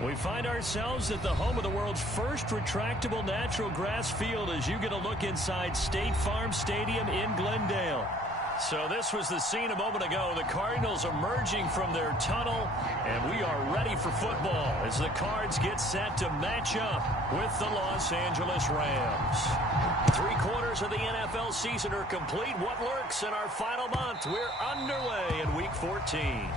We find ourselves at the home of the world's first retractable natural grass field as you get a look inside State Farm Stadium in Glendale. So this was the scene a moment ago. The Cardinals emerging from their tunnel, and we are ready for football as the Cards get set to match up with the Los Angeles Rams. 3/4 of the NFL season are complete. What lurks in our final month? We're underway in Week 14.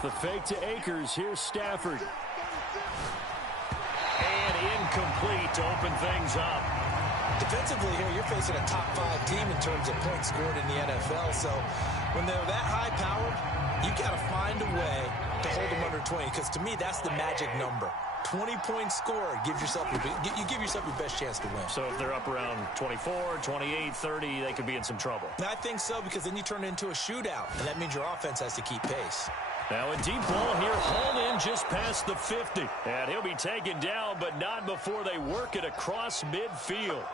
The fake to Akers. Here's Stafford. And incomplete to open things up. Defensively here, you're facing a top 5 team in terms of points scored in the NFL. So when they're that high powered, you got to find a way to hold them under 20. Because to me, that's the magic number. 20 points scored. You give yourself your best chance to win. So if they're up around 24, 28, 30, they could be in some trouble. I think so, because then you turn it into a shootout. And that means your offense has to keep pace. Now a deep ball here, hauled in just past the 50. And he'll be taken down, but not before they work it across midfield.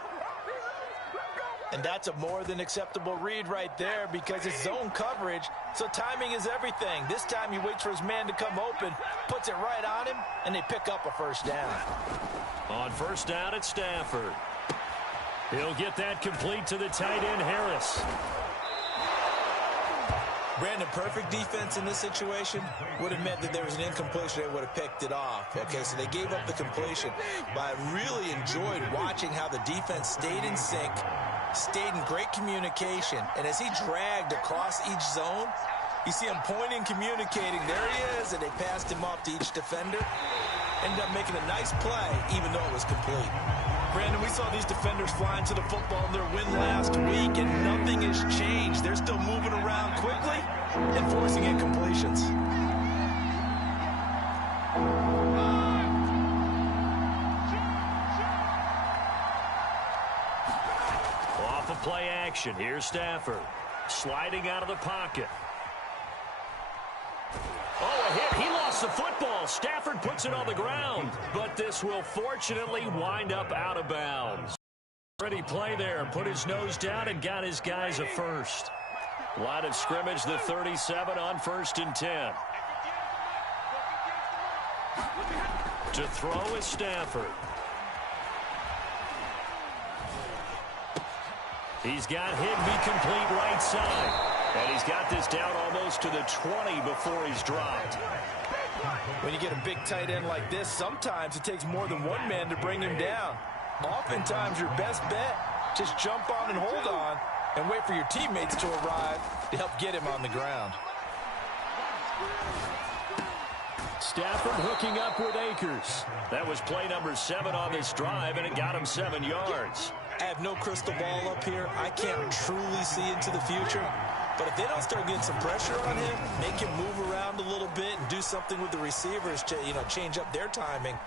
And that's a more than acceptable read right there, because it's zone coverage, so timing is everything. This time he waits for his man to come open, puts it right on him, and they pick up a first down. On first down, it's Stafford. He'll get that complete to the tight end, Harris. Brandon, perfect defense in this situation would have meant that there was an incompletion. They would have picked it off. Okay, so they gave up the completion. But I really enjoyed watching how the defense stayed in sync, stayed in great communication. And as he dragged across each zone, you see him pointing, communicating. There he is, and they passed him off to each defender. Ended up making a nice play, even though it was complete. Brandon, we saw these defenders flying to the football in their win last week, and nothing has changed. They're still moving around quickly and forcing incompletions. Off of play action, here's Stafford. Sliding out of the pocket. Oh, a hit. He lost the football. Stafford puts it on the ground. But this will fortunately wind up out of bounds. Ready play there. Put his nose down and got his guys a first. Line of scrimmage, the 37 on 1st and 10. To throw is Stafford. He's got Higbee complete right side. And he's got this down almost to the 20 before he's dropped. When you get a big tight end like this, sometimes it takes more than one man to bring him down. Oftentimes, your best bet, just jump on and hold on and wait for your teammates to arrive to help get him on the ground. Stafford hooking up with Akers. That was play number 7 on this drive, and it got him 7 yards. I have no crystal ball up here. I can't truly see into the future. But if they don't start getting some pressure on him, make him move around a little bit and do something with the receivers to, change up their timing,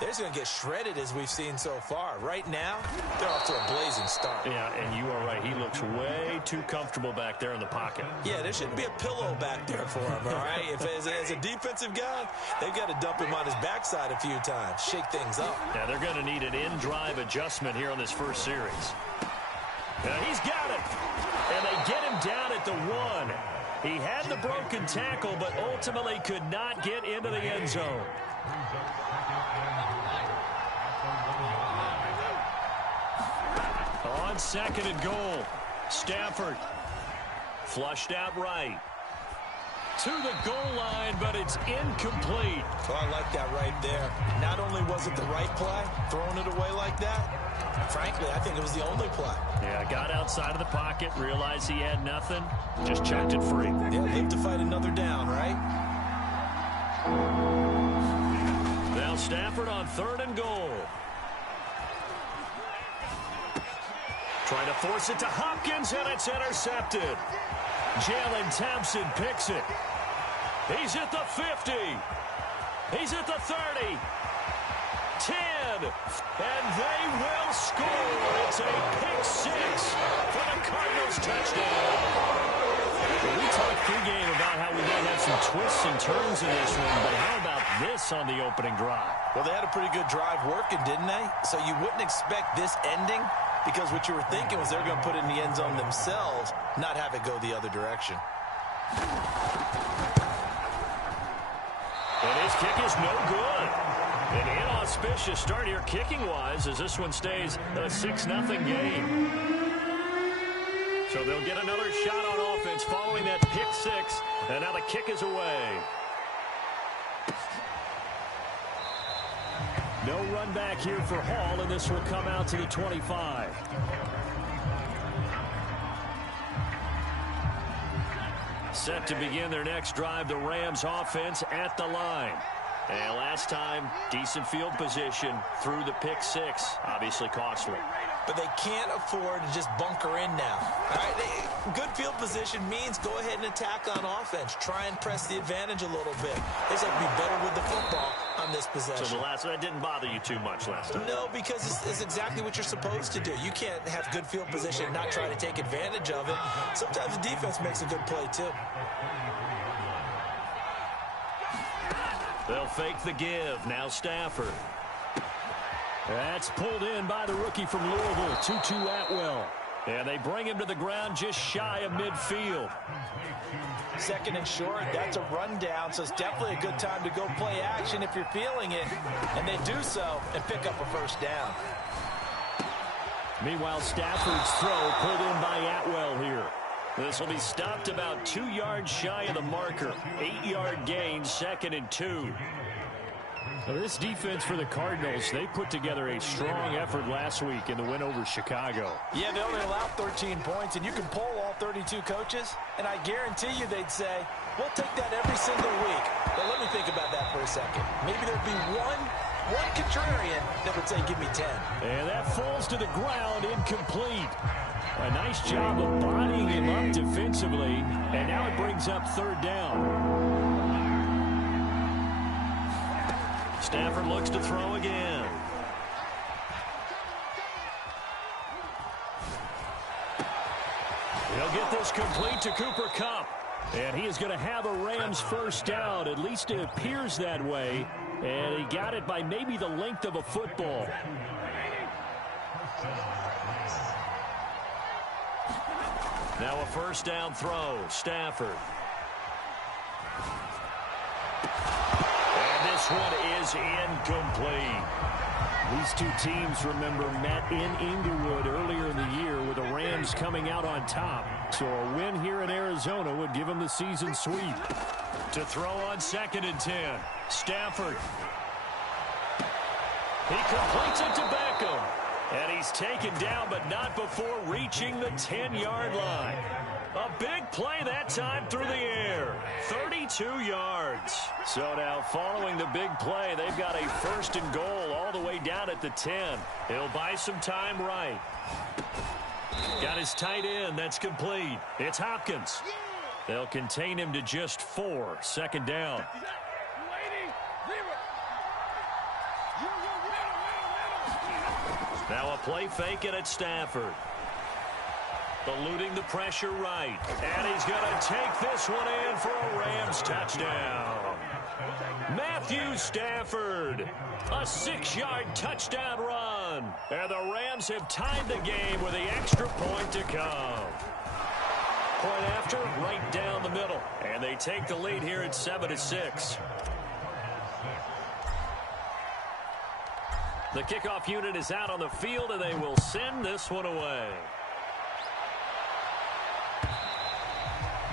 they're just going to get shredded as we've seen so far. Right now, they're off to a blazing start. Yeah, and you are right. He looks way too comfortable back there in the pocket. Yeah, there shouldn't be a pillow back there for him, all right? If as a defensive guy, they've got to dump him on his backside a few times, shake things up. Yeah, they're going to need an in-drive adjustment here on this first series. He's got it. And they get him down at the 1. He had the broken tackle, but ultimately could not get into the end zone. On 2nd and goal, Stafford flushed out right. To the goal line, but it's incomplete. Well, I like that right there. Not only was it the right play, throwing it away like that, frankly, I think it was the only play. Yeah, got outside of the pocket, realized he had nothing, just chucked it free. Yeah, live to fight another down, right? Now Stafford on 3rd and goal. Trying to force it to Hopkins, and it's intercepted. Jalen Thompson picks it. He's at the 50. He's at the 30. 10. And they will score. It's a pick 6 for the Cardinals touchdown. We talk pregame about how we might have some twists and turns in this one, but how about this on the opening drive? Well, they had a pretty good drive working, didn't they? So you wouldn't expect this ending, because what you were thinking was they're going to put it in the end zone themselves, not have it go the other direction. And his kick is no good. An inauspicious start here kicking-wise as this one stays a 6-0 game. So they'll get another shot on offense following that pick six, and now the kick is away. No run back here for Hall, and this will come out to the 25. Set to begin their next drive, the Rams offense at the line. And last time, decent field position through the pick six. Obviously costly. But they can't afford to just bunker in now. All right? Good field position means go ahead and attack on offense. Try and press the advantage a little bit. They just have to be better with the football on this possession. So that didn't bother you too much last time? No, because it's exactly what you're supposed to do. You can't have good field position and not try to take advantage of it. Sometimes the defense makes a good play, too. They'll fake the give. Now Stafford. That's pulled in by the rookie from Louisville, Tutu Atwell. And they bring him to the ground just shy of midfield. Second and short, that's a rundown, so it's definitely a good time to go play action if you're feeling it. And they do so and pick up a first down. Meanwhile, Stafford's throw pulled in by Atwell here. This will be stopped about 2 yards shy of the marker. 8-yard gain, 2nd and 2. Now, this defense for the Cardinals, they put together a strong effort last week in the win over Chicago. Yeah, they only allowed 13 points, and you can poll all 32 coaches, and I guarantee you they'd say, we'll take that every single week. But let me think about that for a second. Maybe there'd be one contrarian that would say, give me 10. And that falls to the ground, incomplete. A nice job of bodying him up defensively, and now it brings up 3rd down. Stafford looks to throw again. He'll get this complete to Cooper Kupp. And he is going to have a Rams first down. At least it appears that way. And he got it by maybe the length of a football. Now a first down throw. Stafford. And this one is incomplete. These two teams, remember, met in Inglewood earlier in the year with the Rams coming out on top. So a win here in Arizona would give them the season sweep. To throw on 2nd and 10. Stafford. He completes it to Beckham. And he's taken down, but not before reaching the 10-yard line. A big play that time through the air. 32 yards. So now following the big play, they've got a 1st and goal all the way down at the 10. He'll buy some time right. Got his tight end. That's complete. It's Hopkins. They'll contain him to just 4. 2nd down. Now a play fake it at Stafford. Eluding the pressure right. And he's going to take this one in for a Rams touchdown. Matthew Stafford. A 6-yard touchdown run. And the Rams have tied the game with the extra point to come. Point after, right down the middle. And they take the lead here at 7-6. The kickoff unit is out on the field, and they will send this one away.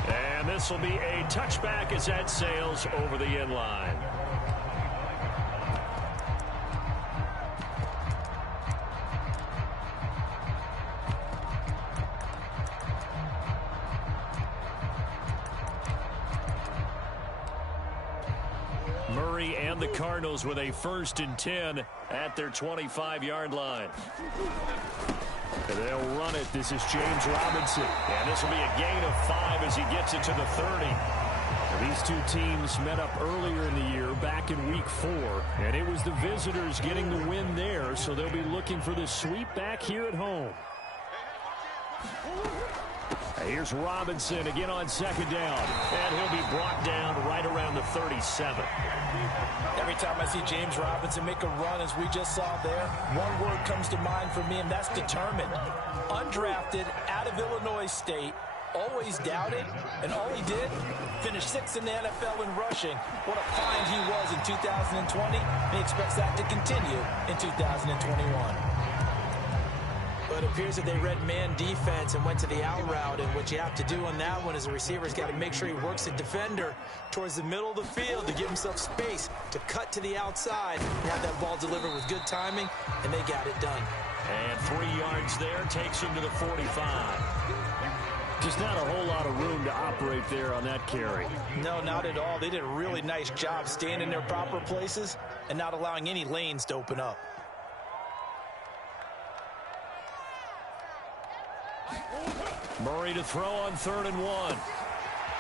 And this will be a touchback as that sails over the end line. Murray and the Cardinals with a 1st and 10 at their 25-yard line. They'll run it. This is James Robinson. And this will be a gain of 5 as he gets it to the 30. These two teams met up earlier in the year, back in week 4. And it was the visitors getting the win there, so they'll be looking for the sweep back here at home. Here's Robinson again on second down. And he'll be brought down right around the 37. Every time I see James Robinson make a run, as we just saw there, one word comes to mind for me, and that's determined. Undrafted, out of Illinois State, always doubted, and all he did, finished 6th in the NFL in rushing. What a find he was in 2020, and he expects that to continue in 2021. But it appears that they read man defense and went to the out route, and what you have to do on that one is the receiver's got to make sure he works the defender towards the middle of the field to give himself space to cut to the outside and have that ball delivered with good timing, and they got it done. And 3 yards there takes him to the 45. Just not a whole lot of room to operate there on that carry. No, not at all. They did a really nice job staying in their proper places and not allowing any lanes to open up. Murray to throw on 3rd and 1.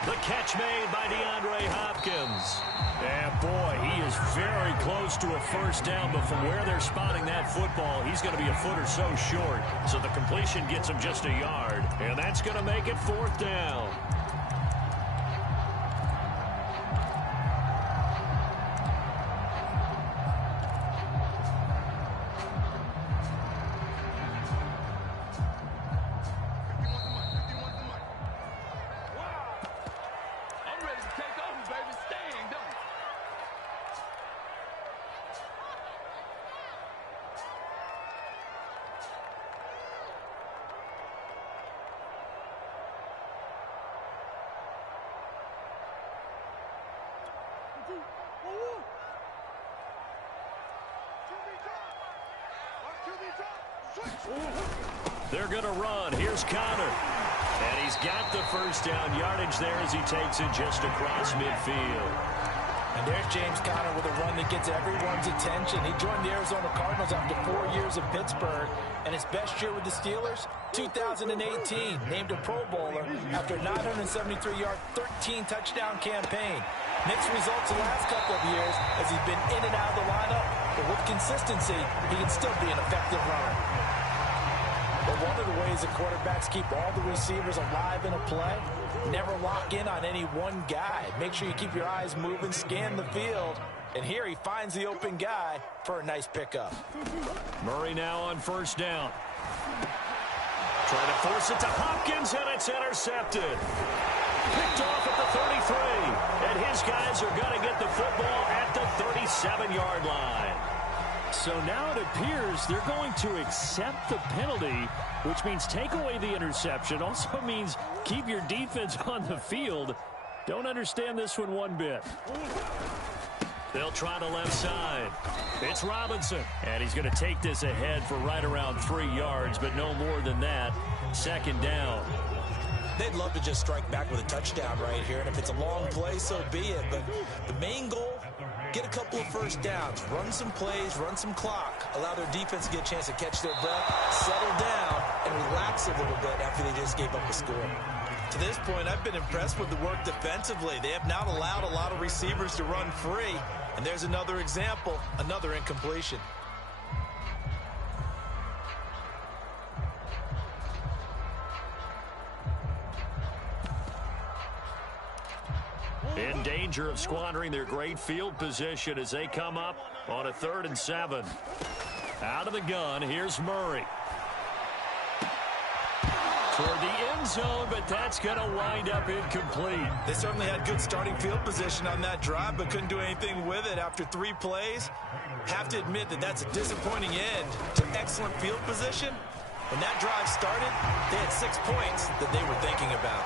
The catch made by DeAndre Hopkins. And boy, he is very close to a first down, but from where they're spotting that football, he's going to be a foot or so short. So the completion gets him just a yard, and that's going to make it 4th down. They're going to run. Here's Conner. And he's got the first down yardage there as he takes it just across midfield. And there's James Conner with a run that gets everyone's attention. He joined the Arizona Cardinals after 4 years in Pittsburgh. And his best year with the Steelers, 2018, named a Pro Bowler after a 973-yard, 13-touchdown campaign. Mixed results the last couple of years as he's been in and out of the lineup. But with consistency, he can still be an effective runner. But one of the ways that quarterbacks keep all the receivers alive in a play, never lock in on any one guy. Make sure you keep your eyes moving, scan the field. And here he finds the open guy for a nice pickup. Murray now on first down. Trying to force it to Hopkins, and it's intercepted. Picked off at the 33. And his guys are going to get the football at the 37-yard line. So now it appears they're going to accept the penalty, which means take away the interception. Also means keep your defense on the field. Don't understand this one bit. They'll try the left side. It's Robinson. And he's going to take this ahead for right around 3 yards, but no more than that. 2nd down. They'd love to just strike back with a touchdown right here, and if it's a long play, so be it. But the main goal, get a couple of first downs, run some plays, run some clock, allow their defense to get a chance to catch their breath, settle down, and relax a little bit after they just gave up a score. To this point, I've been impressed with the work defensively. They have not allowed a lot of receivers to run free, and there's another example, another incompletion. In danger of squandering their great field position as they come up on a 3rd and 7. Out of the gun, here's Murray. Toward the end zone, but that's going to wind up incomplete. They certainly had good starting field position on that drive, but couldn't do anything with it after 3 plays. Have to admit that that's a disappointing end to excellent field position. When that drive started, they had 6 points that they were thinking about.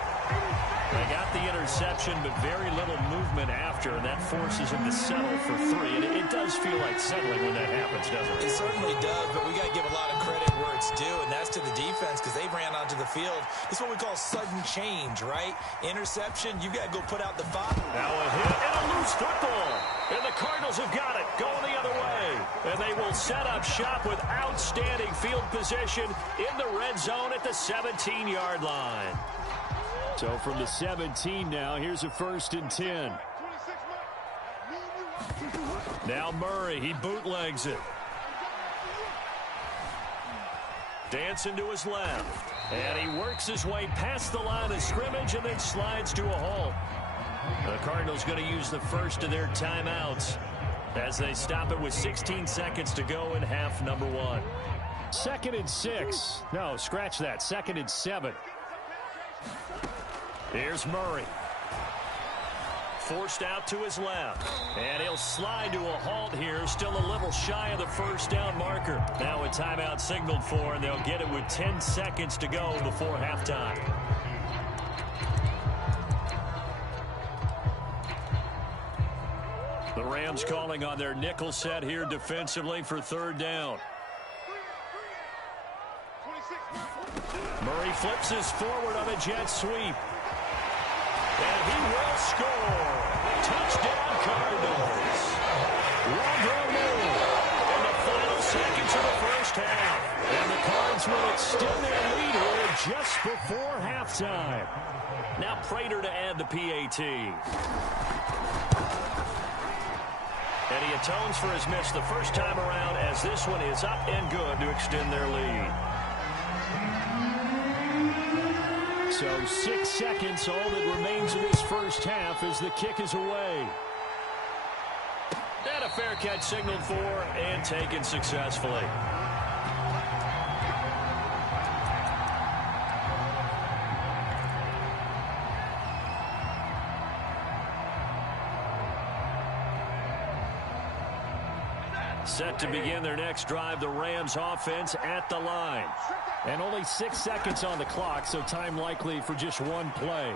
They got the interception, but very little movement after, and that forces him to settle for 3. And it does feel like settling when that happens, doesn't it? It certainly does, but we got to give a lot of credit where it's due, and that's to the defense because they ran onto the field. It's what we call sudden change, right? Interception, you got to go put out the five. Now a hit and a loose football. And the Cardinals have got it, going the other way. And they will set up shop with outstanding field position in the red zone at the 17-yard line. So from the 17 now, here's a 1st and 10. Now Murray, he bootlegs it. dancing to his left. And he works his way past the line of scrimmage and then slides to a halt. The Cardinals going to use the first of their timeouts as they stop it with 16 seconds to go in half number 1. 2nd and 6. No, scratch that. 2nd and 7. Here's Murray. Forced out to his left. And he'll slide to a halt here. Still a little shy of the first down marker. Now a timeout signaled for, and they'll get it with 10 seconds to go before halftime. The Rams calling on their nickel set here defensively for 3rd down. Murray flips his forward on a jet sweep. And he will score. Touchdown, Cardinals. Wondell Moore in the final seconds of the first half. And the Cards will extend their lead here just before halftime. Now Prater to add the PAT. And he atones for his miss the first time around as this one is up and good to extend their lead. So 6 seconds, all that remains of this first half as the kick is away. And a fair catch signaled for and taken successfully. Set to begin their next drive, the Rams offense at the line. And only 6 seconds on the clock, so time likely for just one play.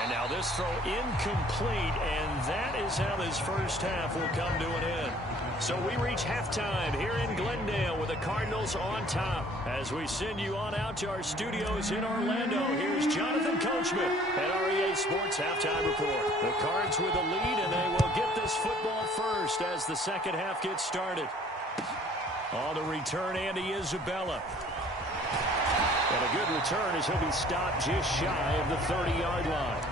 And now this throw incomplete, and that is how this first half will come to an end. So we reach halftime here in Glendale with the Cardinals on top. As we send you on out to our studios in Orlando, here's Jonathan Coachman at REA Sports Halftime Report. The Cards with the lead, and they will get this football first as the second half gets started. On the return, Andy Isabella. And a good return as he'll be stopped just shy of the 30-yard line.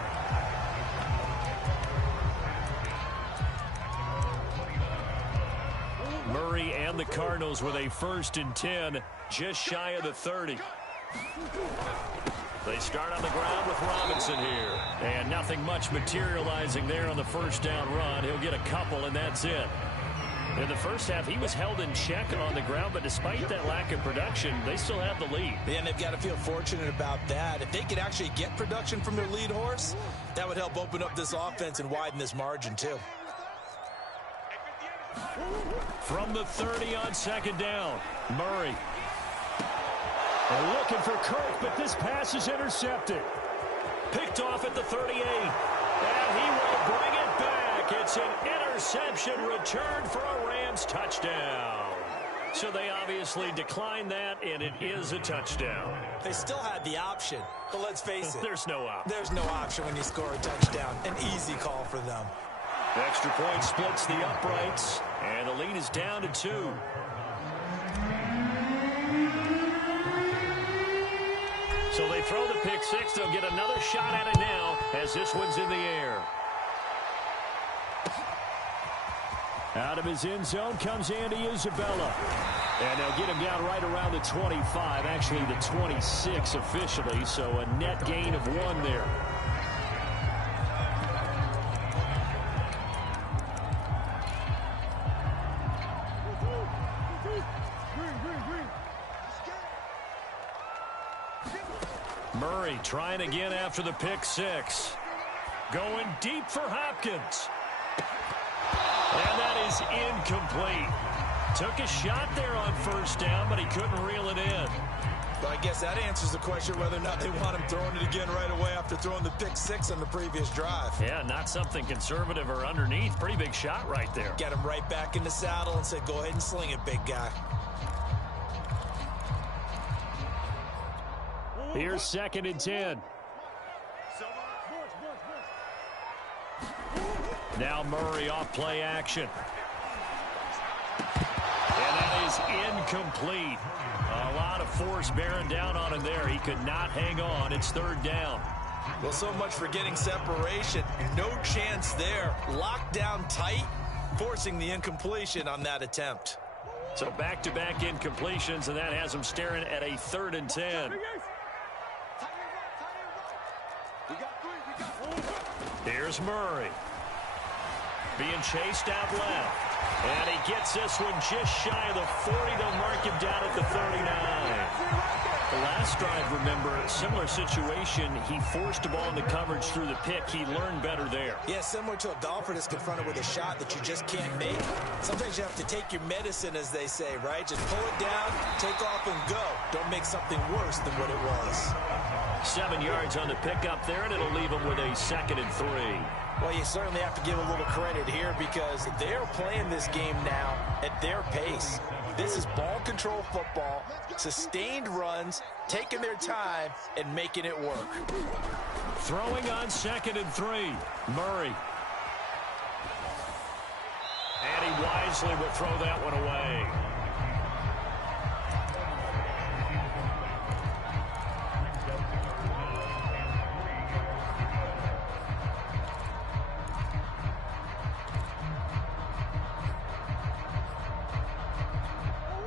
Murray and the Cardinals with a 1st and 10, just shy of the 30. They start on the ground with Robinson here. And nothing much materializing there on the first down run. He'll get a couple, and that's it. In the first half, he was held in check on the ground, but despite that lack of production, they still have the lead. Yeah, and they've got to feel fortunate about that. If they could actually get production from their lead horse, that would help open up this offense and widen this margin, too. From the 30 on 2nd down, Murray. They're looking for Kirk, but this pass is intercepted. Picked off at the 38, and he will bring it back. It's an interception return for a Rams touchdown. So they obviously declined that, and it is a touchdown. They still had the option, but let's face it. There's no option. There's no option when you score a touchdown. An easy call for them. The extra point splits the uprights, and the lead is down to 2. So they throw the pick six. They'll get another shot at it now as this one's in the air. Out of his end zone comes Andy Isabella. And they'll get him down right around the 25, actually the 26 officially, so a net gain of 1 there. Murray trying again after the pick six. Going deep for Hopkins. And that is incomplete. Took a shot there on first down, but he couldn't reel it in. Well, I guess that answers the question whether or not they want him throwing it again right away after throwing the pick six on the previous drive. Yeah, not something conservative or underneath. Pretty big shot right there. Get him right back in the saddle and said, go ahead and sling it, big guy. Here's 2nd and 10. Now Murray off play action. And that is incomplete. A lot of force bearing down on him there. He could not hang on. It's 3rd down. Well, so much for getting separation. No chance there. Locked down tight, forcing the incompletion on that attempt. So back-to-back incompletions, and that has them staring at a 3rd and 10. Here's Murray. Being chased out left. And he gets this one just shy of the 40. They'll mark him down at the 39. The last drive, remember, similar situation. He forced the ball into coverage through the pick. He learned better there. Yeah, similar to a golfer that's confronted with a shot that you just can't make. Sometimes you have to take your medicine, as they say, right? Just pull it down, take off, and go. Don't make something worse than what it was. 7 yards on the pickup there, and it'll leave him with a 2nd and 3. Well, you certainly have to give a little credit here because they're playing this game now at their pace. This is ball control football, sustained runs, taking their time, and making it work. Throwing on 2nd and 3, Murray. And he wisely will throw that one away.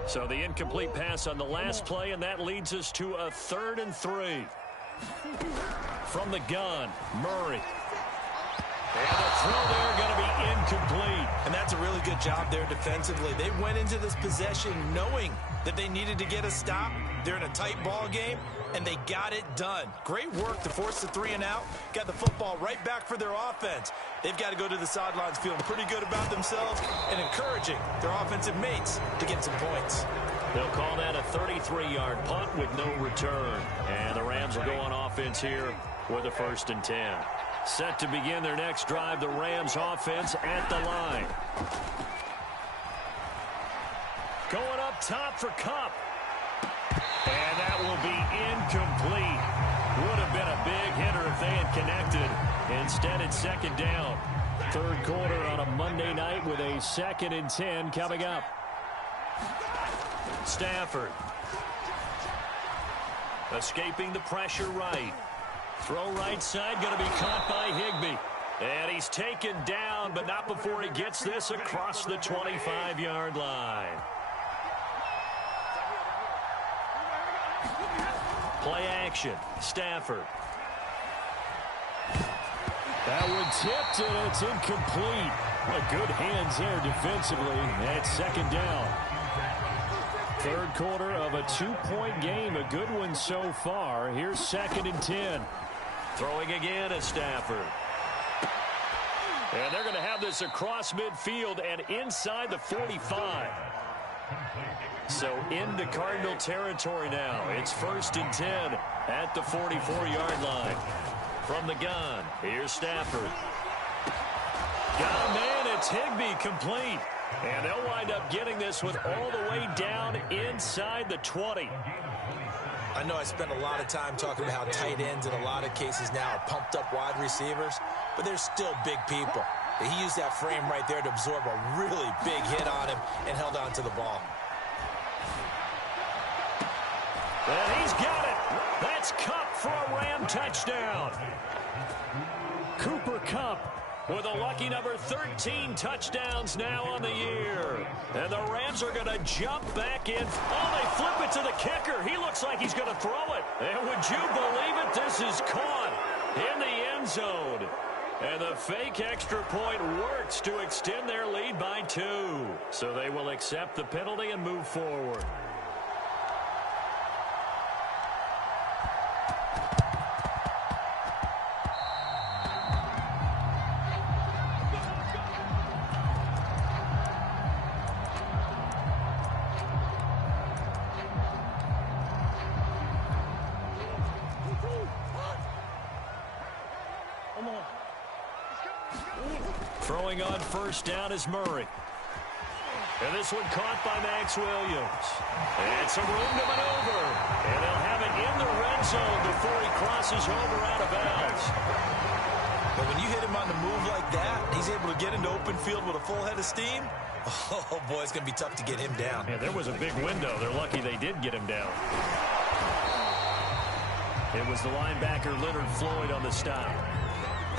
So the incomplete pass on the last play, and that leads us to a 3rd and 3. From the gun, Murray. And the throw there going to be incomplete. And that's a really good job there defensively. They went into this possession knowing that they needed to get a stop. They're in a tight ball game, and they got it done. Great work to force the 3 and out. Got the football right back for their offense. They've got to go to the sidelines feeling pretty good about themselves and encouraging their offensive mates to get some points. They'll call that a 33-yard punt with no return. And the Rams will go on offense here with a 1st and 10. Set to begin their next drive, the Rams offense at the line. Going up top for Kupp. And that will be incomplete. Would have been a big hitter if they had connected. Instead, it's 2nd down. 3rd quarter on a Monday night with a 2nd and 10 coming up. Stafford. Escaping the pressure right. Throw right side, going to be caught by Higbee. And he's taken down, but not before he gets this across the 25-yard line. Play action. Stafford. That one tipped, and it's incomplete. Good hands there defensively. That's 2nd down. 3rd quarter of a 2-point game. A good one so far. Here's 2nd and 10. Throwing again is Stafford. And they're going to have this across midfield and inside the 45. So into Cardinal territory now. It's 1st and 10 at the 44-yard line. From the gun, here's Stafford. Got a man, it's Higbee, complete. And they'll wind up getting this one all the way down inside the 20. I know I spent a lot of time talking about how tight ends in a lot of cases now are pumped up wide receivers, but they're still big people. He used that frame right there to absorb a really big hit on him and held on to the ball. And he's got it. That's Kupp for a Ram touchdown. Cooper Kupp with a lucky number 13 touchdowns now on the year. And the Rams are going to jump back in. Oh, they flip it to the kicker. He looks like he's going to throw it. And would you believe it? This is caught in the end zone. And the fake extra point works to extend their lead by 2. So they will accept the penalty and move forward. Throwing on 1st down is Murray. And this one caught by Max Williams. And some room to maneuver. And they'll have it in the red zone before he crosses over out of bounds. But when you hit him on the move like that, he's able to get into open field with a full head of steam. Oh, boy, it's going to be tough to get him down. Yeah, there was a big window. They're lucky they did get him down. It was the linebacker Leonard Floyd on the stop.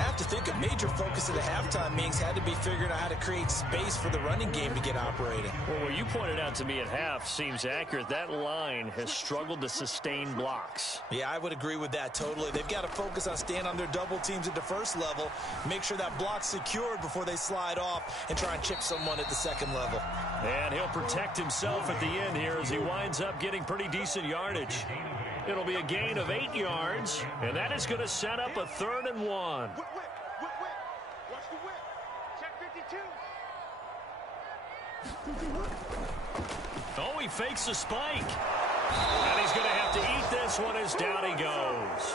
I have to think a major focus of the halftime meetings had to be figuring out how to create space for the running game to get operating. Well, what you pointed out to me at half seems accurate. That line has struggled to sustain blocks. Yeah, I would agree with that totally. They've got to focus on staying on their double teams at the first level, make sure that block's secured before they slide off and try and chip someone at the second level. And he'll protect himself at the end here as he winds up getting pretty decent yardage. It'll be a gain of 8 yards, and that is going to set up a 3rd and 1. Watch the whip. Check 52. Oh, he fakes a spike. And he's going to have to eat this one as down he goes.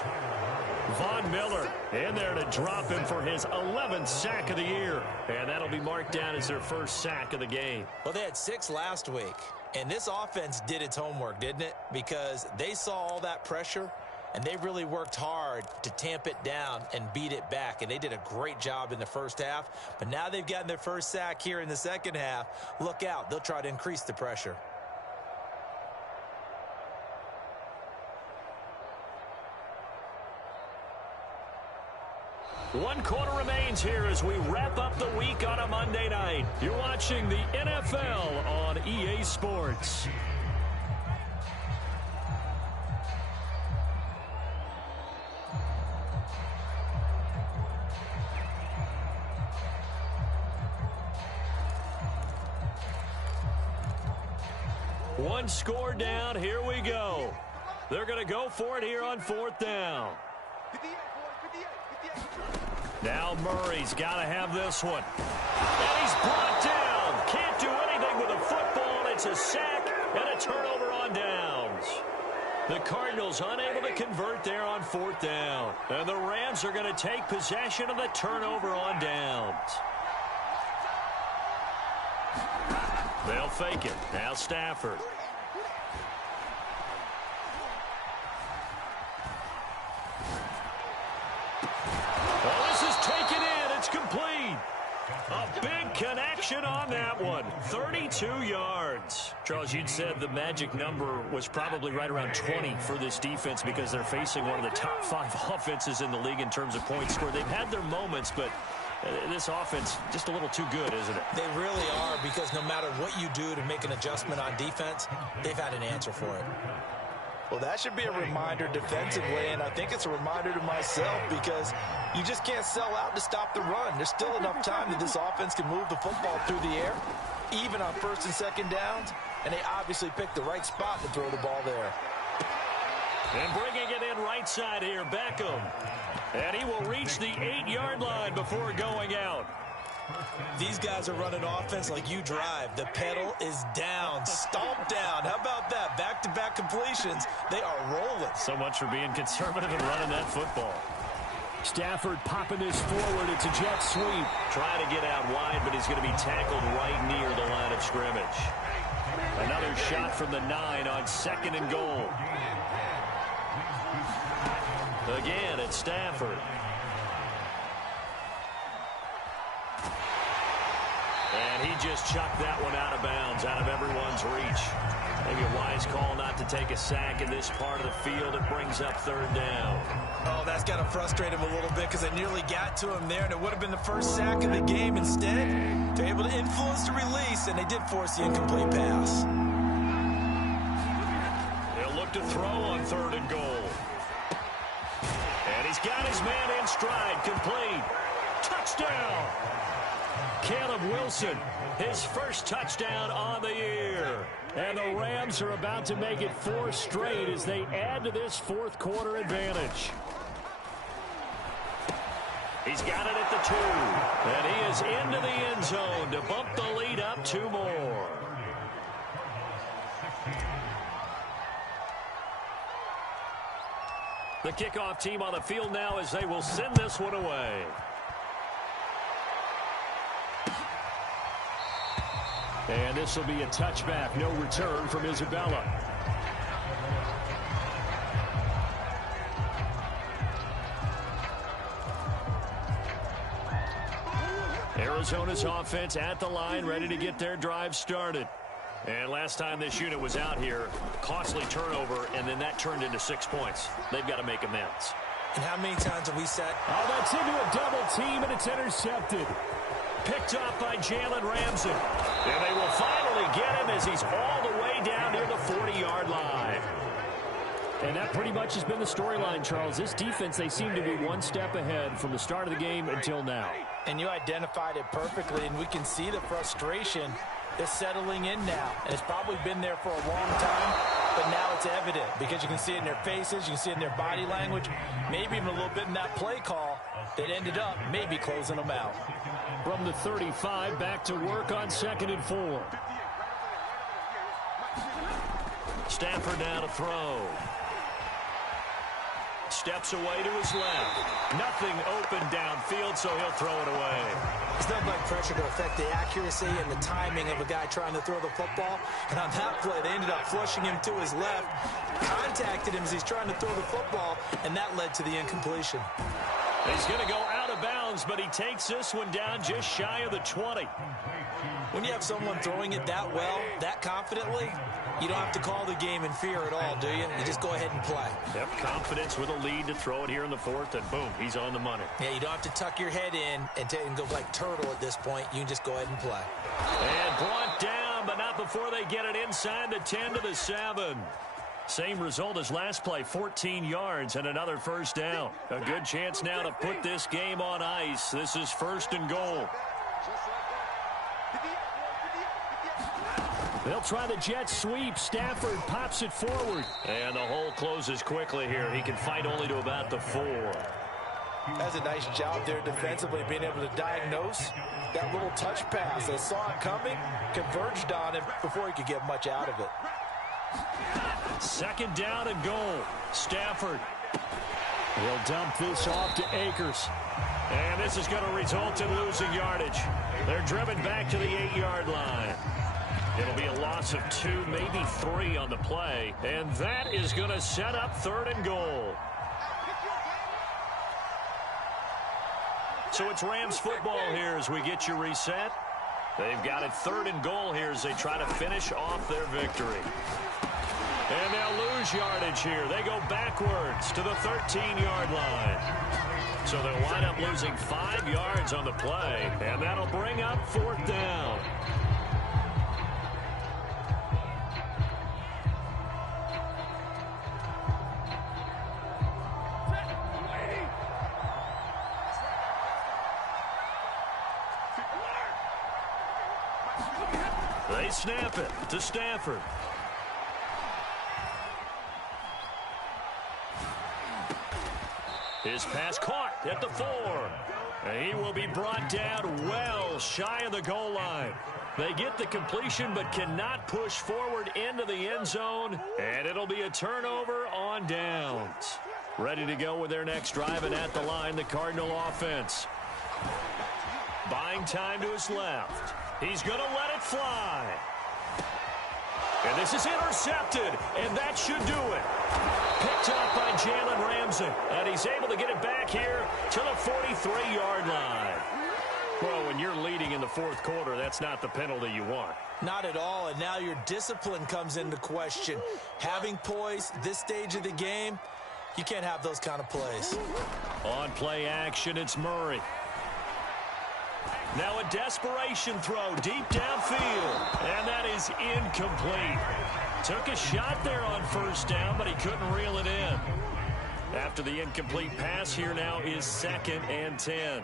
Von Miller in there to drop him for his 11th sack of the year. And that'll be marked down as their first sack of the game. Well, they had 6 last week. And this offense did its homework, didn't it? Because they saw all that pressure, and they really worked hard to tamp it down and beat it back. And they did a great job in the first half. But now they've gotten their first sack here in the second half. Look out. They'll try to increase the pressure. One quarter remains here as we wrap up the week on a Monday night. You're watching the NFL on EA Sports. One score down. Here we go. They're going to go for it here on 4th down. 58, boys, 58. Now Murray's got to have this one. And he's brought down. Can't do anything with a football. It's a sack and a turnover on downs. The Cardinals unable to convert there on 4th down. And the Rams are going to take possession of the turnover on downs. They'll fake it. Now Stafford. Taken in. It's complete. A big connection on that one. 32 yards. Charles, you'd said the magic number was probably right around 20 for this defense because they're facing one of the top 5 offenses in the league in terms of points scored. They've had their moments, but this offense just a little too good, isn't it? They really are, because no matter what you do to make an adjustment on defense, they've had an answer for it. Well, that should be a reminder defensively, and I think it's a reminder to myself, because you just can't sell out to stop the run. There's still enough time that this offense can move the football through the air, even on 1st and 2nd downs, and they obviously picked the right spot to throw the ball there. And bringing it in right side here, Beckham. And he will reach the 8-yard line before going out. These guys are running offense like you drive. The pedal is down, stomped down. How about that? Back-to-back completions. They are rolling. So much for being conservative and running that football. Stafford popping this forward. It's a jet sweep. Trying to get out wide, but he's going to be tackled right near the line of scrimmage. Another shot from the 9 on 2nd and goal. Again, it's Stafford. And he just chucked that one out of bounds, out of everyone's reach. Maybe a wise call not to take a sack in this part of the field. It brings up 3rd down. Oh, that's got to frustrate him a little bit, because they nearly got to him there, and it would have been the first sack of the game. Instead, they're able to influence the release, and they did force the incomplete pass. They'll look to throw on 3rd and goal. And he's got his man in stride, complete. Touchdown! Caleb Wilson, his first touchdown on the year. And the Rams are about to make it 4 straight as they add to this 4th quarter advantage. He's got it at the 2. And he is into the end zone to bump the lead up 2 more. The kickoff team on the field now as they will send this one away. And this will be a touchback. No return from Isabella. Arizona's offense at the line, ready to get their drive started. And last time this unit was out here, costly turnover, and then that turned into 6 points. They've got to make amends. And how many times have we said? Oh, that's into a double team, and it's intercepted. Picked off by Jalen Ramsey. And they will finally get him as he's all the way down near the 40-yard line. And that pretty much has been the storyline, Charles. This defense, they seem to be one step ahead from the start of the game until now. And you identified it perfectly, and we can see the frustration is settling in now. And it's probably been there for a long time, but now it's evident because you can see it in their faces, you can see it in their body language, maybe even a little bit in that play call that ended up maybe closing them out. From the 35, back to work on 2nd and 4. Stafford now to throw. Steps away to his left. Nothing open downfield, so he'll throw it away. It's nothing like pressure to affect the accuracy and the timing of a guy trying to throw the football. And on that play, they ended up flushing him to his left, contacted him as he's trying to throw the football, and that led to the incompletion. He's going to go out of bounds, but he takes this one down just shy of the 20. When you have someone throwing it that well, that confidently, you don't have to call the game in fear at all, do you? You just go ahead and play. Yep, confidence with a lead to throw it here in the 4th, and boom, he's on the money. Yeah, you don't have to tuck your head in and go like turtle at this point. You can just go ahead and play. And brought down, but not before they get it inside the 10 to the 7. Same result as last play, 14 yards and another first down. A good chance now to put this game on ice. This is 1st and goal. They'll try the jet sweep. Stafford pops it forward. And the hole closes quickly here. He can fight only to about the 4. That's a nice job there defensively, being able to diagnose that little touch pass. They saw it coming, converged on it before he could get much out of it. 2nd down and goal. Stafford. He'll dump this off to Akers. And this is going to result in losing yardage. They're driven back to the 8-yard line. It'll be a loss of 2, maybe 3 on the play. And that is going to set up 3rd and goal. So it's Rams football here as we get you reset. They've got it 3rd and goal here as they try to finish off their victory. And they'll lose yardage here. They go backwards to the 13-yard line. So they'll wind up losing 5 yards on the play. And that'll bring up 4th down. They snap it to Stafford. His pass caught at the 4. And he will be brought down well shy of the goal line. They get the completion but cannot push forward into the end zone. And it'll be a turnover on downs. Ready to go with their next drive, and at the line, the Cardinal offense. Buying time to his left. He's going to let it fly. And this is intercepted, and that should do it. Picked up by Jalen Ramsey, and he's able to get it back here to the 43-yard line. Well, when you're leading in the 4th quarter, that's not the penalty you want. Not at all, and now your discipline comes into question. Having poise this stage of the game, you can't have those kind of plays. On play action, it's Murray. Now a desperation throw deep downfield, and that is incomplete. Took a shot there on 1st down, but he couldn't reel it in. After the incomplete pass, here now is 2nd and 10.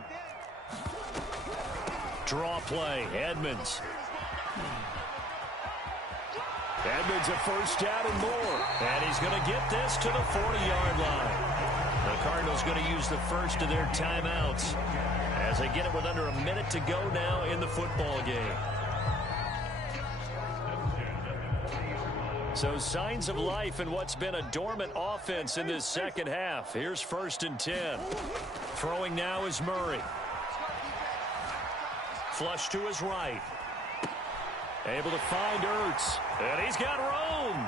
Draw play, Edmonds. Edmonds a 1st down and more, and he's going to get this to the 40-yard line. The Cardinals going to use the first of their timeouts as they get it with under a minute to go now in the football game. So signs of life in what's been a dormant offense in this 2nd half. Here's 1st and 10. Throwing now is Murray. Flush to his right. Able to find Ertz. And he's got room.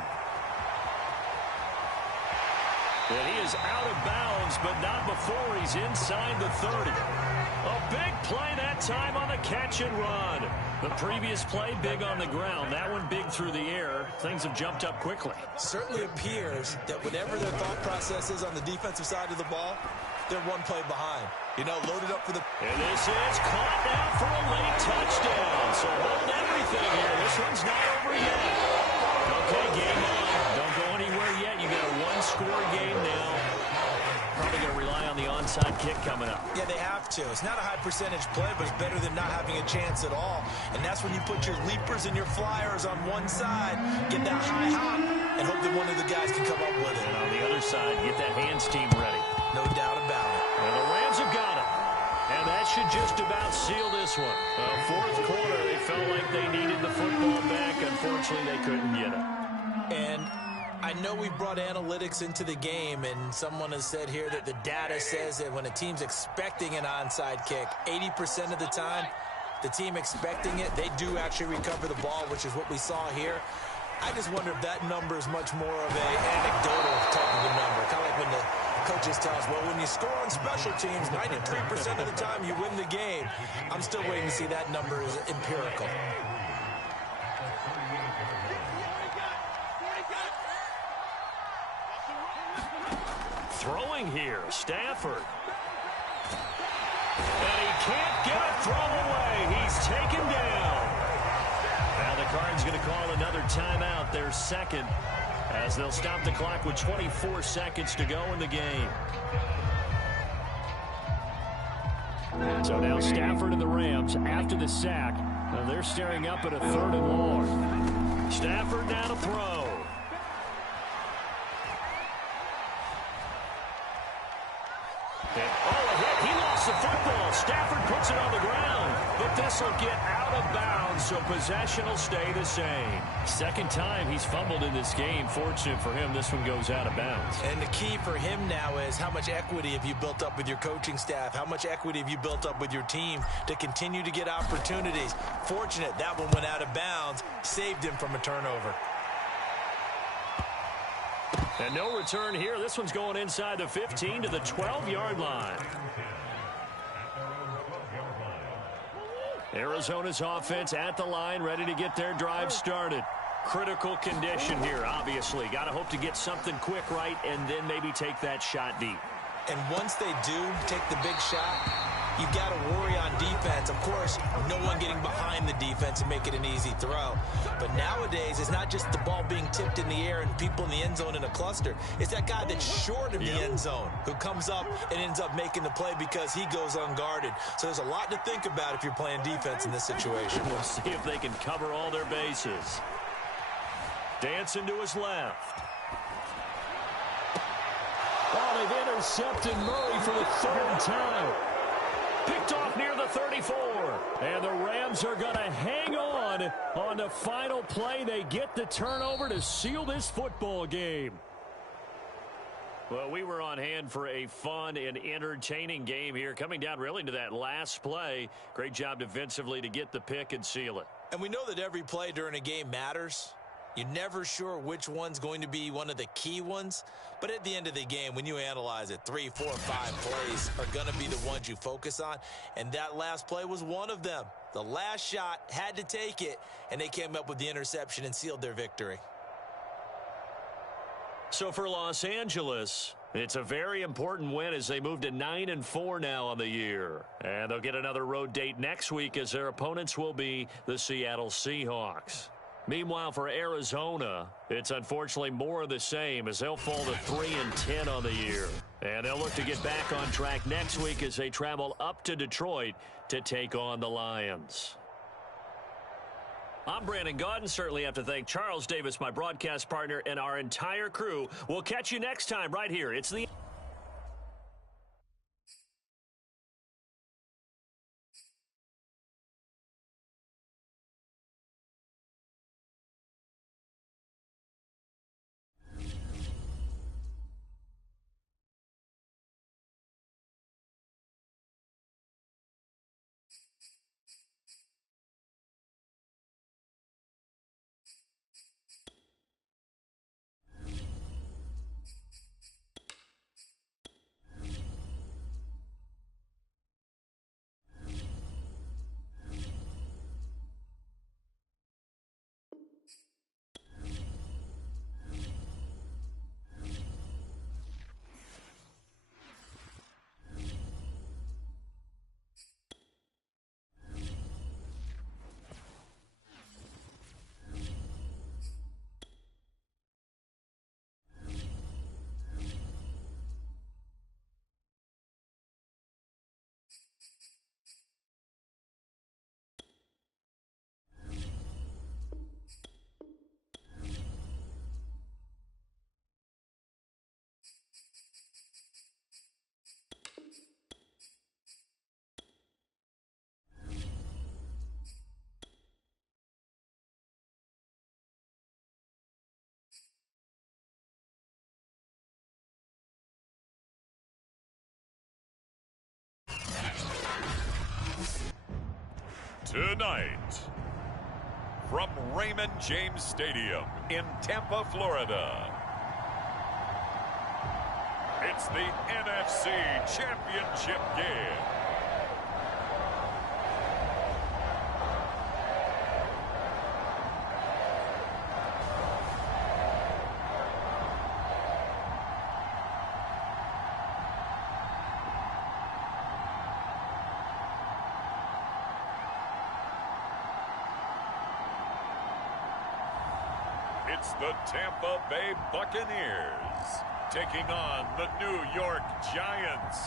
And he is out of bounds, but not before he's inside the 30. A big play that time on the catch and run. The previous play, big on the ground. That one big through the air. Things have jumped up quickly. Certainly appears that whatever their thought process is on the defensive side of the ball, they're one play behind. You know, loaded up for the... And this is caught now for a late touchdown. So hold everything here. This one's not over yet. Okay, game on. Don't go anywhere yet. You got a one-score game now. Probably going to rely on the onside kick coming up. Yeah, they have to. It's not a high percentage play, but it's better than not having a chance at all. And that's when you put your leapers and your flyers on one side, get that high hop, and hope that one of the guys can come up with it. And on the other side, get that hands team ready. No doubt about it. And the Rams have got it. And that should just about seal this one. Fourth quarter, they felt like they needed the football back. Unfortunately, they couldn't get it. And I know we brought analytics into the game, and someone has said here that the data says that when a team's expecting an onside kick, 80% of the time, the team expecting it, they do actually recover the ball, which is what we saw here. I just wonder if that number is much more of an anecdotal type of a number. Kind of like when the coaches tell us, well, when you score on special teams, 93% of the time you win the game. I'm still waiting to see that number is empirical. Throwing here, Stafford. And he can't get a throw away. He's taken down. Now the Cards going to call another timeout, their second, as they'll stop the clock with 24 seconds to go in the game. So now Stafford and the Rams, after the sack, they're staring up at a 3rd and long. Stafford now to throw. And, a hit. He lost the football. Stafford puts it on the ground. But this will get out of bounds, so possession will stay the same. Second time he's fumbled in this game. Fortunate for him, this one goes out of bounds. And the key for him now is how much equity have you built up with your coaching staff? How much equity have you built up with your team to continue to get opportunities? Fortunate that one went out of bounds, saved him from a turnover. And no return here. This one's going inside the 15 to the 12-yard line. Arizona's offense at the line, ready to get their drive started. Critical condition here, obviously. Got to hope to get something quick right and then maybe take that shot deep. And once they do take the big shot, you've got to worry on defense. Of course, no one getting behind the defense and make it an easy throw. But nowadays, it's not just the ball being tipped in the air and people in the end zone in a cluster. It's that guy that's short of the end zone who comes up and ends up making the play because he goes unguarded. So there's a lot to think about if you're playing defense in this situation. We'll see if they can cover all their bases. Dancing to his left. Oh, they've intercepted Murray for the 3rd time. Picked off near the 34. And the Rams are going to hang on the final play. They get the turnover to seal this football game. Well, we were on hand for a fun and entertaining game here. Coming down really to that last play. Great job defensively to get the pick and seal it. And we know that every play during a game matters. You're never sure which one's going to be one of the key ones. But at the end of the game, when you analyze it, 3, 4, 5 plays are going to be the ones you focus on. And that last play was one of them. The last shot had to take it, and they came up with the interception and sealed their victory. So for Los Angeles, it's a very important win as they move to 9-4 now on the year. And they'll get another road date next week as their opponents will be the Seattle Seahawks. Meanwhile, for Arizona, it's unfortunately more of the same as they'll fall to 3-10 on the year. And they'll look to get back on track next week as they travel up to Detroit to take on the Lions. I'm Brandon Gaudin. Certainly have to thank Charles Davis, my broadcast partner, and our entire crew. We'll catch you next time right here. It's the Tonight, from Raymond James Stadium in Tampa, Florida, it's the NFC Championship game. It's the Tampa Bay Buccaneers taking on the New York Giants.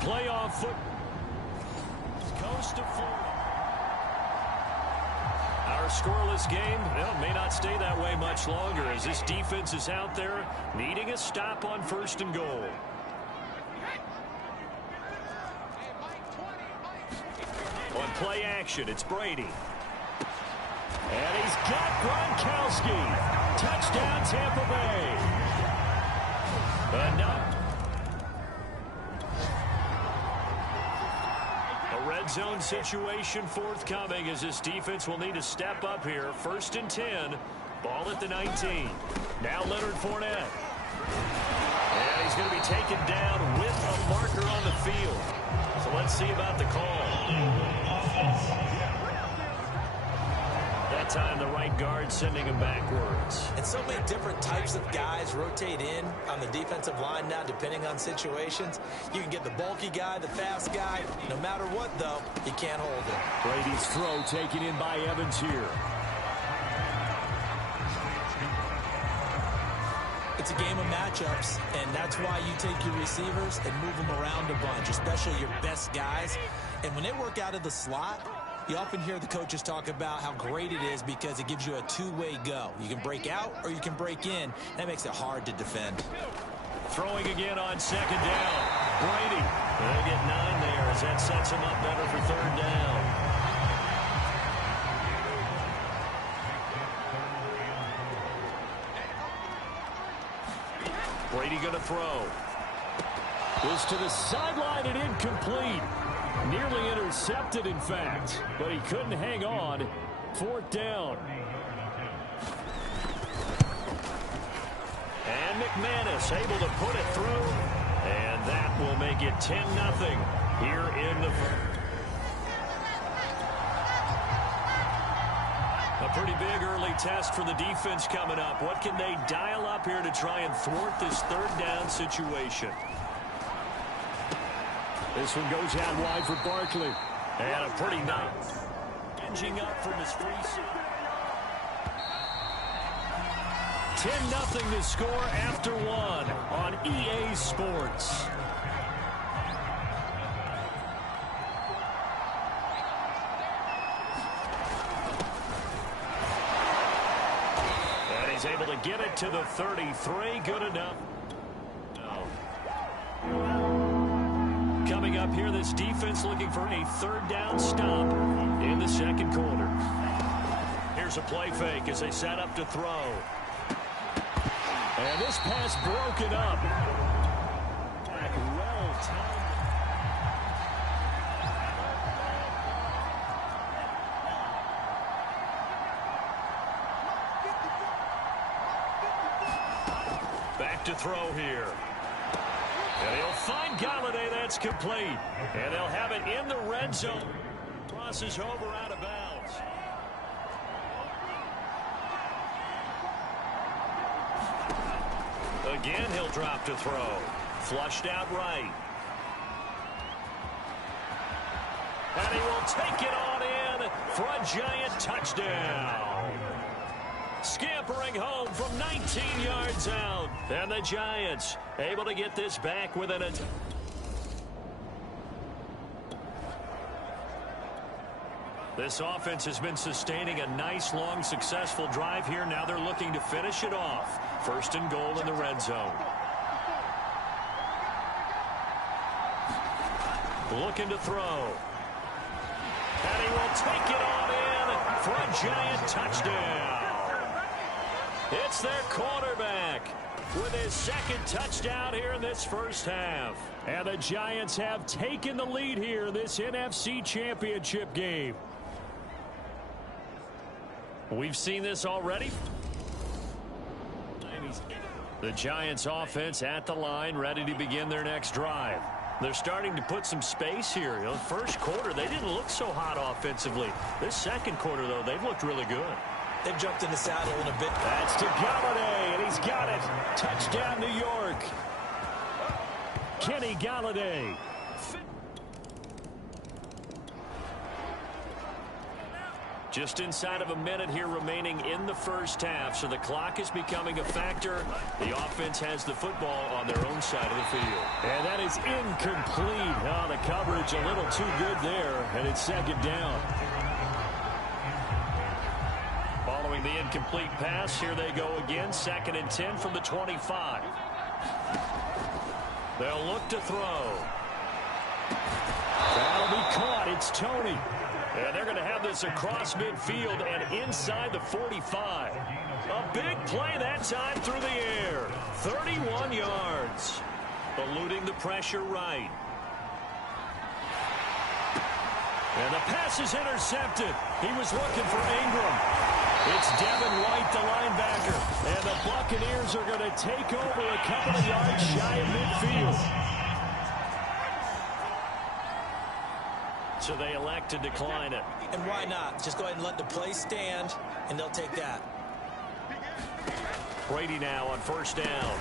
Playoff foot. Coast to Florida. Our scoreless game, well, may not stay that way much longer as this defense is out there needing a stop on 1st and goal. On play action, it's Brady. And he's got Gronkowski. Touchdown, Tampa Bay. A red zone situation forthcoming as this defense will need to step up here. 1st and 10. Ball at the 19. Now Leonard Fournette. And he's going to be taken down with a marker on the field. So let's see about the call. That time the right guard sending him backwards. And so many different types of guys rotate in on the defensive line now depending on situations. You can get the bulky guy, the fast guy. No matter what, though, he can't hold it. Brady's throw taken in by Evans here. It's a game of matchups, and that's why you take your receivers and move them around a bunch, especially your best guys. And when they work out of the slot, you often hear the coaches talk about how great it is because it gives you a two-way go. You can break out or you can break in. That makes it hard to defend. Throwing again on 2nd down. Brady. They'll get 9 there as that sets him up better for 3rd down. Brady going to throw. This to the sideline and incomplete. Nearly intercepted, in fact, but he couldn't hang on. 4th down. And McManus able to put it through, and that will make it 10-0 here in the first. A pretty big early test for the defense coming up. What can they dial up here to try and thwart this 3rd down situation? This one goes out wide for Barkley. And a pretty nice. Hinging up from his free side. 10-0 to score after 1 on EA Sports. And he's able to get it to the 33. Good enough. Coming up here, this defense looking for a 3rd down stop in the 2nd quarter. Here's a play fake as they set up to throw. And this pass broken up. Well timed. Back to throw here. And he'll find Galladay. That's complete. And they'll have it in the red zone. Crosses over out of bounds. Again, he'll drop to throw. Flushed out right. And he will take it on in for a Giant touchdown. Scampering home from 19 yards out. And the Giants able to get this back within a... This offense has been sustaining a nice, long, successful drive here. Now they're looking to finish it off. 1st and goal in the red zone. Looking to throw. And he will take it on in for a Giant touchdown. It's their quarterback with his second touchdown here in this first half. And the Giants have taken the lead here in this NFC Championship game. We've seen this already. The Giants offense at the line, ready to begin their next drive. They're starting to put some space here. The first quarter, they didn't look so hot offensively. This second quarter, though, they've looked really good. They've jumped in the saddle in a bit. That's to Galladay, and he's got it. Touchdown, New York. Kenny Galladay. Just inside of a minute here remaining in the first half, so the clock is becoming a factor. The offense has the football on their own side of the field. And that is incomplete. Oh, the coverage a little too good there, and it's second down. Following the incomplete pass, here they go again, 2nd and 10 from the 25. They'll look to throw. That'll be caught. It's Toney. And they're going to have this across midfield and inside the 45. A big play that time through the air. 31 yards. Eluding the pressure right. And the pass is intercepted. He was looking for Ingram. It's Devin White, the linebacker. And the Buccaneers are going to take over a couple of yards shy of midfield. So they elect to decline it. And why not? Just go ahead and let the play stand, and they'll take that. Brady now on first down.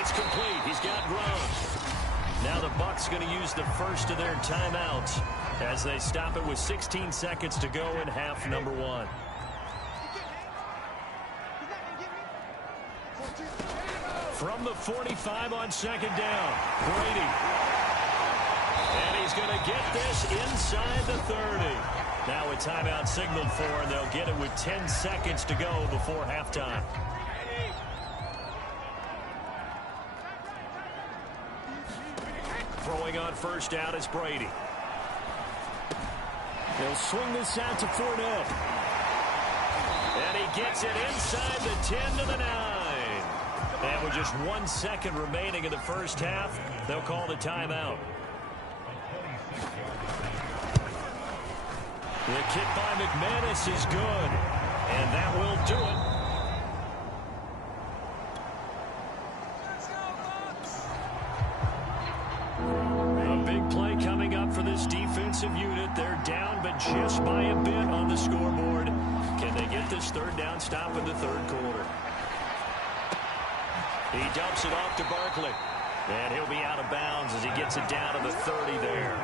It's complete. He's got Gronk. Now the Bucs going to use the first of their timeouts as they stop it with 16 seconds to go in half number 1. From the 45 on second down, Brady. And he's going to get this inside the 30. Now a timeout signaled for, and they'll get it with 10 seconds to go before halftime. Throwing on first down is Brady. He'll swing this out to Fournette. And he gets it inside the 10 to the 9. And with just 1 second remaining in the first half, they'll call the timeout. The kick by McManus is good, and that will do it. A big play coming up for this defensive unit. They're down, but just by a bit on the scoreboard. Can they get this third down stop in the third quarter? He dumps it off to Barkley, and he'll be out of bounds as he gets it down to the 30 there.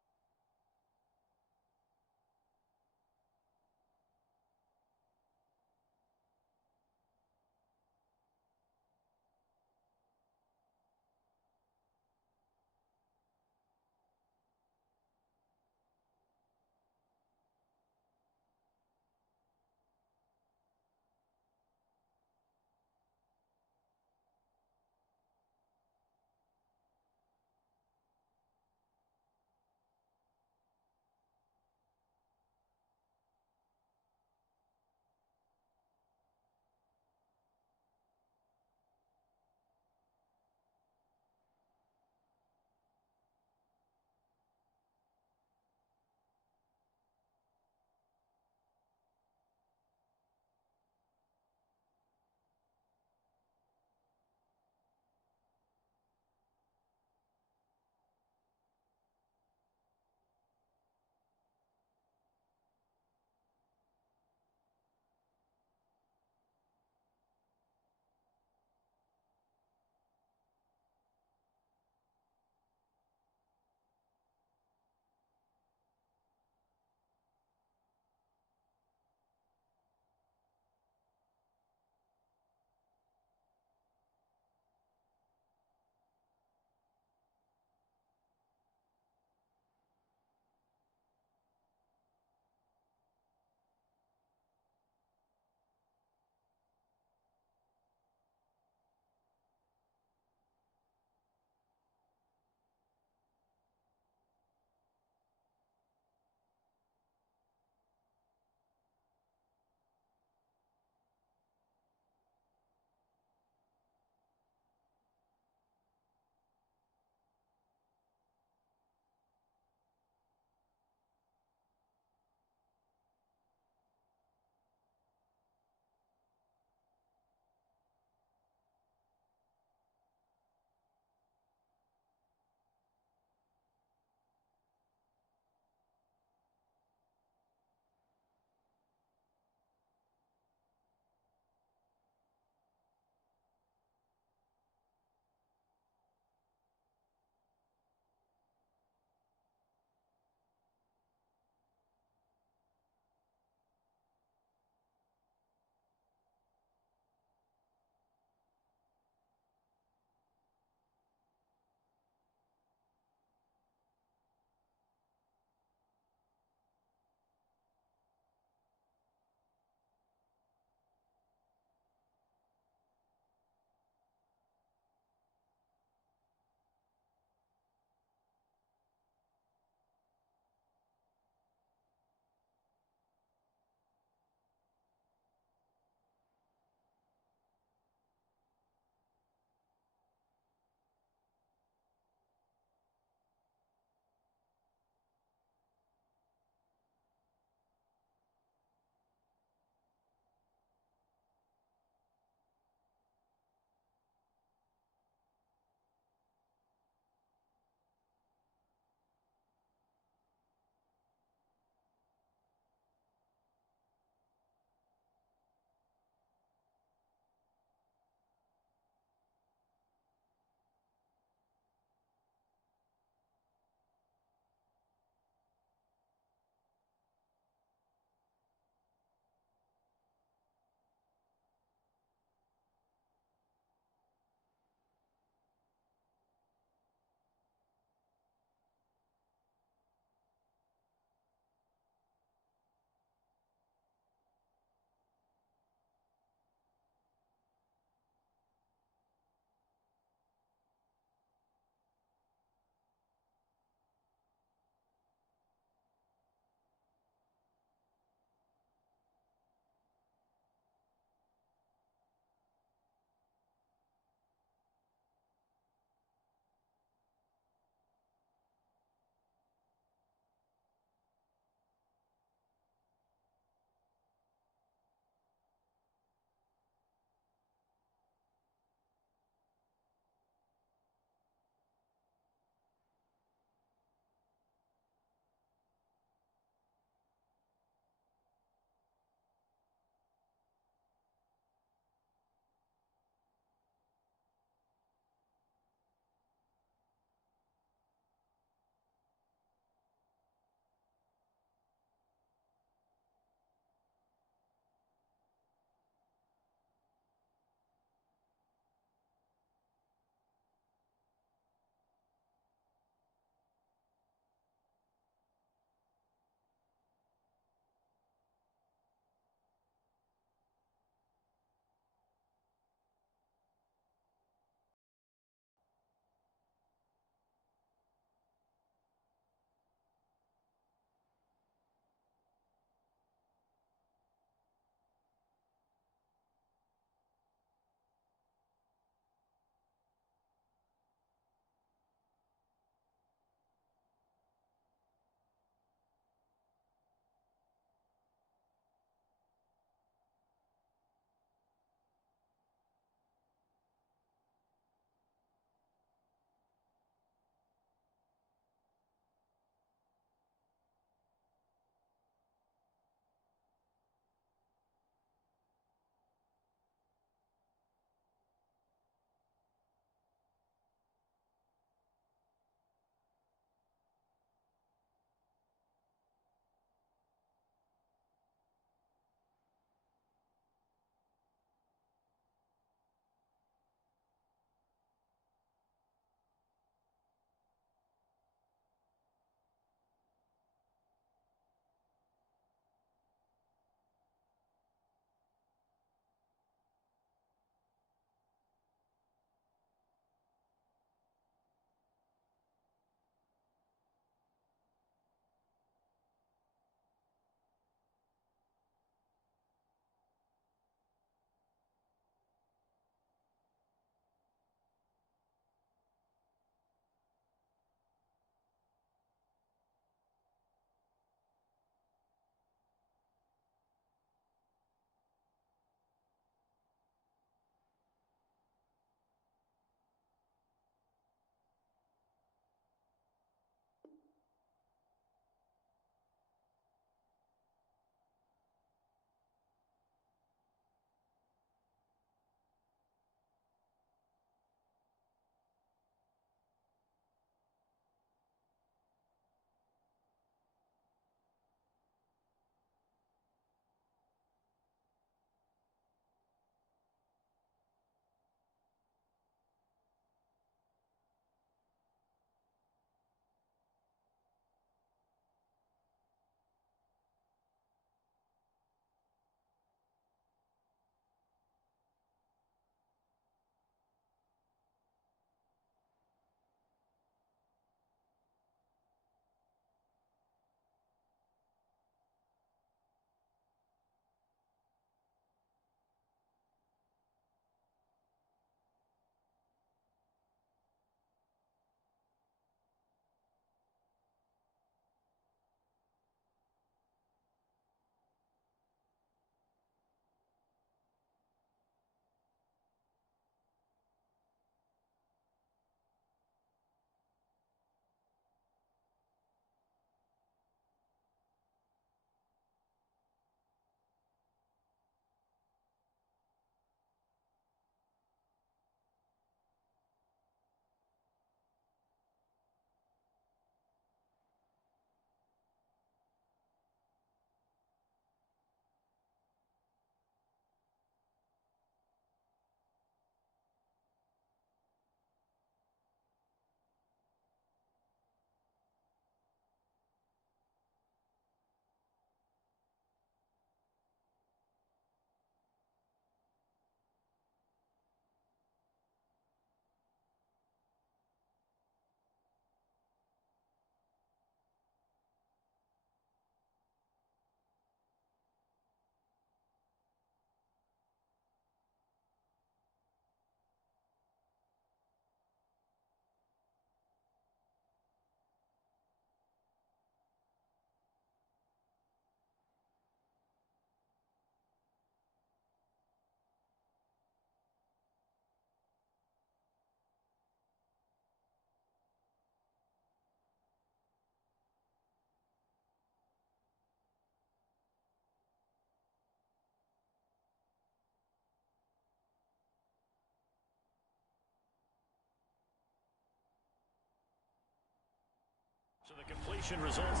Completion results.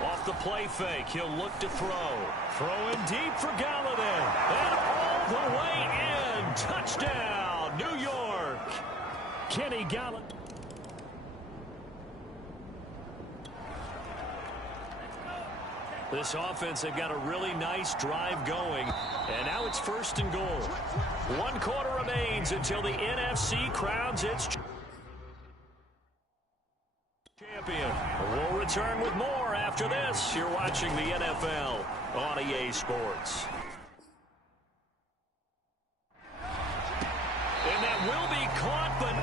Off the play fake, he'll look to throw. Throwing deep for Galladay. And all the way in. Touchdown, New York. Kenny Galladay. This offense, they've got a really nice drive going. And now it's 1st and goal. 1 quarter remains until the NFC crowns its champion. We'll return with more after this. You're watching the NFL on EA Sports. And that will be